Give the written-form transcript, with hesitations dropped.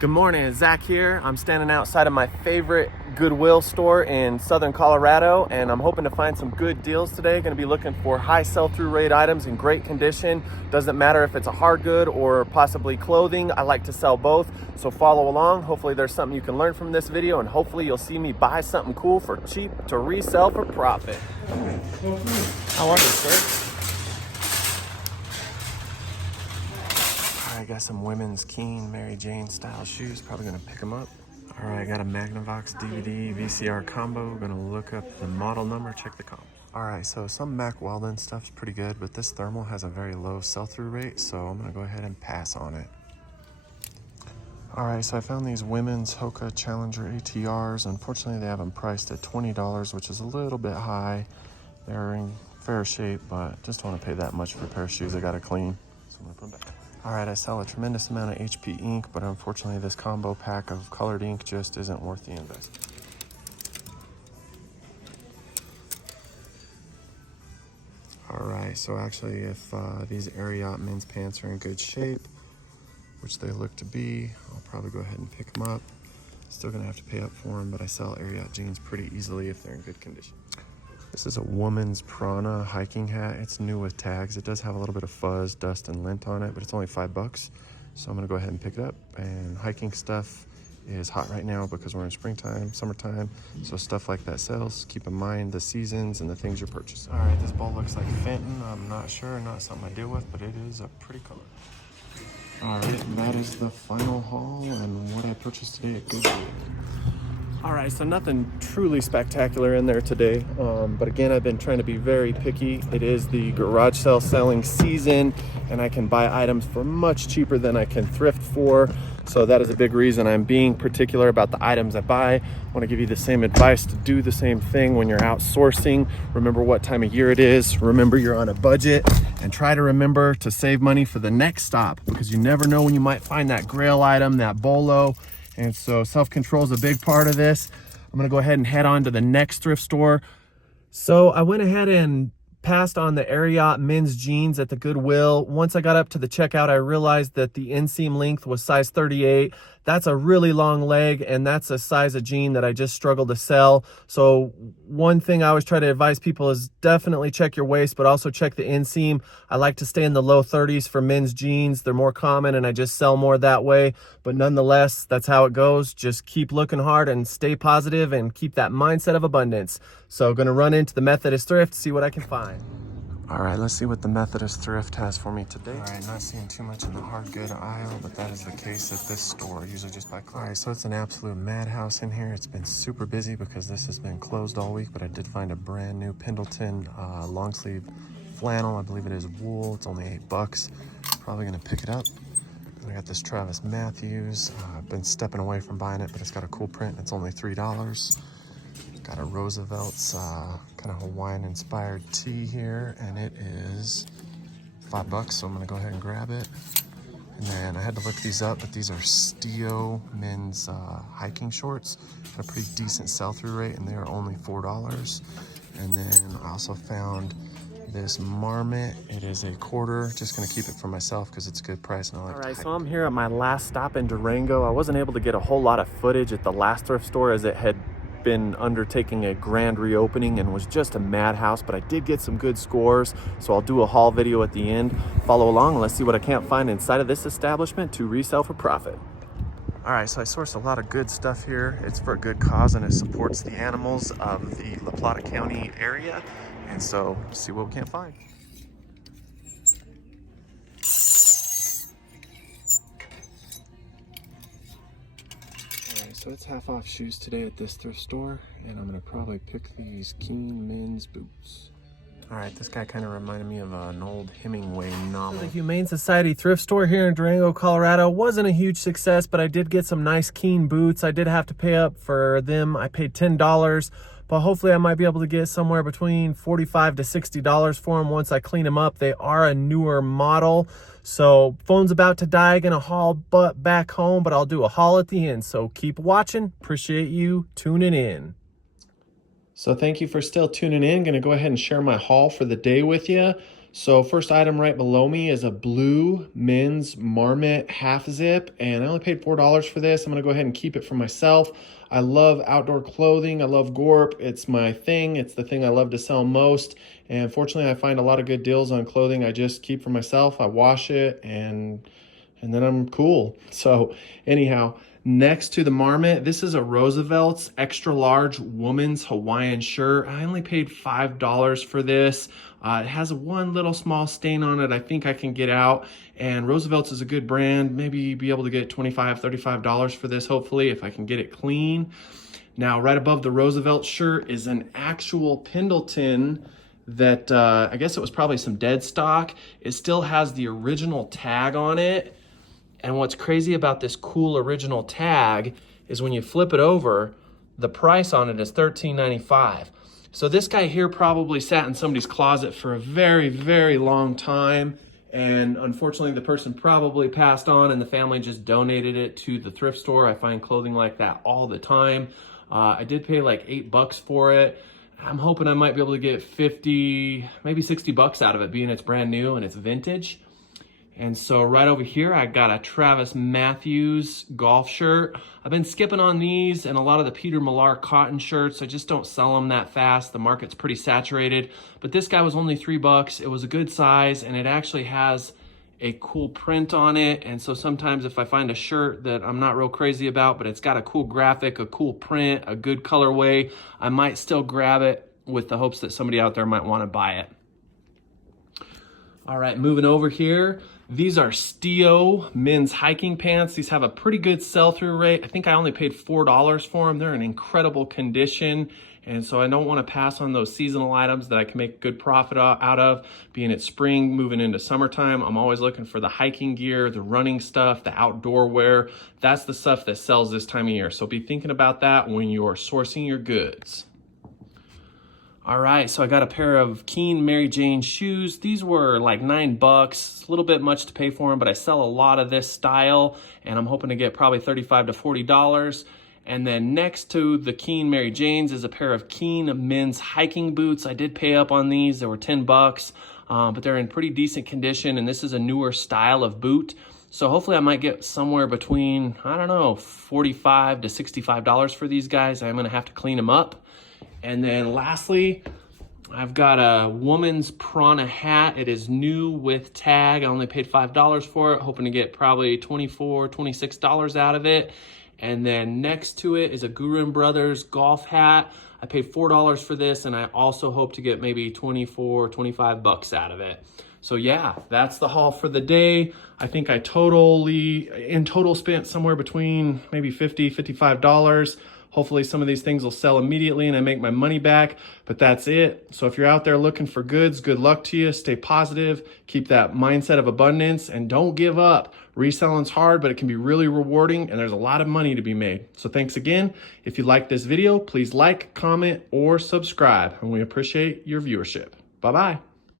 Good morning, Zach here. I'm standing outside of my favorite Goodwill store in Southern Colorado, and I'm hoping to find some good deals today. Going to be looking for high sell-through rate items in great condition. Doesn't matter if it's a hard good or possibly clothing. I like to sell both, so follow along. Hopefully there's something you can learn from this video, and hopefully you'll see me buy something cool for cheap to resell for profit. How are you, sir? I got some women's Keen Mary Jane style shoes. Probably gonna pick them up. All right, I got a Magnavox DVD VCR combo. Gonna look up the model number, check the comp. All right, so some Mack Weldon stuff's pretty good, but this thermal has a very low sell-through rate, so I'm gonna go ahead and pass on it. All right, so I found these women's Hoka Challenger ATRs. Unfortunately, they have them priced at $20, which is a little bit high. They're in fair shape, but just don't want to pay that much for a pair of shoes I gotta clean, so I'm gonna put them back. All right, I sell a tremendous amount of HP ink, but unfortunately this combo pack of colored ink just isn't worth the investment. All right, so actually if these Ariat men's pants are in good shape, which they look to be, I'll probably go ahead and pick them up. Still gonna have to pay up for them, but I sell Ariat jeans pretty easily if they're in good condition. This is a woman's Prana hiking hat. It's new with tags. It does have a little bit of fuzz, dust, and lint on it, but it's only $5. So I'm gonna go ahead and pick it up. And hiking stuff is hot right now because we're in springtime, summertime. So stuff like that sells. Keep in mind the seasons and the things you're purchasing. All right, this bowl looks like Fenton. I'm not sure, not something I deal with, but it is a pretty color. All right, that is the final haul and what I purchased today at Goodwill. All right, so nothing truly spectacular in there today, but again, I've been trying to be very picky. It is the garage sale selling season, and I can buy items for much cheaper than I can thrift for. So that is a big reason I'm being particular about the items I buy. I want to give you the same advice to do the same thing when you're outsourcing. Remember what time of year it is. Remember you're on a budget, and try to remember to save money for the next stop, because you never know when you might find that grail item, that bolo. And so self-control is a big part of this. I'm gonna go ahead and head on to the next thrift store. So I went ahead and passed on the Ariat men's jeans at the Goodwill. Once I got up to the checkout, I realized that the inseam length was size 38. That's a really long leg, and that's a size of jean that I just struggled to sell. So one thing I always try to advise people is definitely check your waist, but also check the inseam. I like to stay in the low 30s for men's jeans. They're more common, and I just sell more that way. But nonetheless, that's how it goes. Just keep looking hard and stay positive and keep that mindset of abundance. So gonna run into the Methodist Thrift, see what I can find. All right, let's see what the Methodist Thrift has for me today. All right, not seeing too much in the hard good aisle, but that is the case at this store. Usually just buy clothes. All right, so it's an absolute madhouse in here. It's been super busy because this has been closed all week, but I did find a brand new Pendleton long sleeve flannel. I believe it is wool. It's only $8. Probably gonna pick it up. I got this Travis Matthews. I've been stepping away from buying it, but it's got a cool print. It's only $3. Got a Roosevelt's kind of Hawaiian-inspired tee here, and it is $5, so I'm gonna go ahead and grab it. And then I had to look these up, but these are Stio men's hiking shorts. Got a pretty decent sell-through rate, and they are only $4. And then I also found this Marmot. It is a quarter. Just gonna keep it for myself because it's a good price. And I like All right, so I'm here at my last stop in Durango. I wasn't able to get a whole lot of footage at the last thrift store as it had been undertaking a grand reopening and was just a madhouse, but I did get some good scores, so I'll do a haul video at the end. Follow along and let's see what I can't find inside of this establishment to resell for profit. All right, so I sourced a lot of good stuff here. It's for a good cause and it supports the animals of the La Plata County area, and so let's see what we can't find. So it's half off shoes today at this thrift store, and I'm gonna probably pick these Keen men's boots. All right, this guy kind of reminded me of an old Hemingway novel. The Humane Society thrift store here in Durango, Colorado wasn't a huge success, but I did get some nice Keen boots. I did have to pay up for them. I paid $10, but hopefully I might be able to get somewhere between $45 to $60 for them once I clean them up. They are a newer model. So phone's about to die, gonna haul butt back home, but I'll do a haul at the end. So keep watching. Appreciate you tuning in. So thank you for still tuning in. Gonna go ahead and share my haul for the day with you. So first item right below me is a blue men's Marmot half zip, and I only paid $4 for this. I'm gonna go ahead and keep it for myself. I love outdoor clothing. I love Gorp. It's my thing. It's the thing I love to sell most. And fortunately, I find a lot of good deals on clothing I just keep for myself. I wash it and then I'm cool. So anyhow, next to the Marmot, this is a Roosevelt's extra large woman's Hawaiian shirt. I only paid $5 for this. It has one little small stain on it I think I can get out, and Roosevelt's is a good brand. Maybe be able to get $25, $35 for this, hopefully, if I can get it clean. Now, right above the Roosevelt shirt is an actual Pendleton that I guess it was probably some dead stock. It still has the original tag on it. And what's crazy about this cool original tag is when you flip it over, the price on it is $13.95. So this guy here probably sat in somebody's closet for a very, very long time. And unfortunately, the person probably passed on and the family just donated it to the thrift store. I find clothing like that all the time. I did pay like $8 for it. I'm hoping I might be able to get 50, maybe 60 bucks out of it, being it's brand new and it's vintage. And so right over here, I got a Travis Matthews golf shirt. I've been skipping on these and a lot of the Peter Millar cotton shirts. I just don't sell them that fast. The market's pretty saturated. But this guy was only $3. It was a good size, and it actually has a cool print on it. And so sometimes if I find a shirt that I'm not real crazy about, but it's got a cool graphic, a cool print, a good colorway, I might still grab it with the hopes that somebody out there might want to buy it. All right, moving over here. These are Stio men's hiking pants. These have a pretty good sell-through rate. I think I only paid $4 for them. They're in incredible condition. And so I don't want to pass on those seasonal items that I can make good profit out of. Being it's spring, moving into summertime, I'm always looking for the hiking gear, the running stuff, the outdoor wear. That's the stuff that sells this time of year. So be thinking about that when you're sourcing your goods. All right, so I got a pair of Keen Mary Jane shoes. These were like $9, a little bit much to pay for them, but I sell a lot of this style, and I'm hoping to get probably $35 to $40. And then next to the Keen Mary Janes is a pair of Keen men's hiking boots. I did pay up on these. They were $10, but they're in pretty decent condition, and this is a newer style of boot. So hopefully I might get somewhere between, I don't know, $45 to $65 for these guys. I'm gonna have to clean them up. And then lastly, I've got a woman's Prana hat. It is new with tag. I only paid $5 for it, hoping to get probably $24, $26 out of it. And then next to it is a Guru & Brothers golf hat. I paid $4 for this, and I also hope to get maybe 24, 25 bucks out of it. So yeah, that's the haul for the day. I think I in total spent somewhere between maybe $50, $55. Hopefully some of these things will sell immediately and I make my money back, but that's it. So if you're out there looking for goods, good luck to you. Stay positive, keep that mindset of abundance, and don't give up. Reselling's hard, but it can be really rewarding, and there's a lot of money to be made. So thanks again. If you like this video, please like, comment, or subscribe, and we appreciate your viewership. Bye-bye.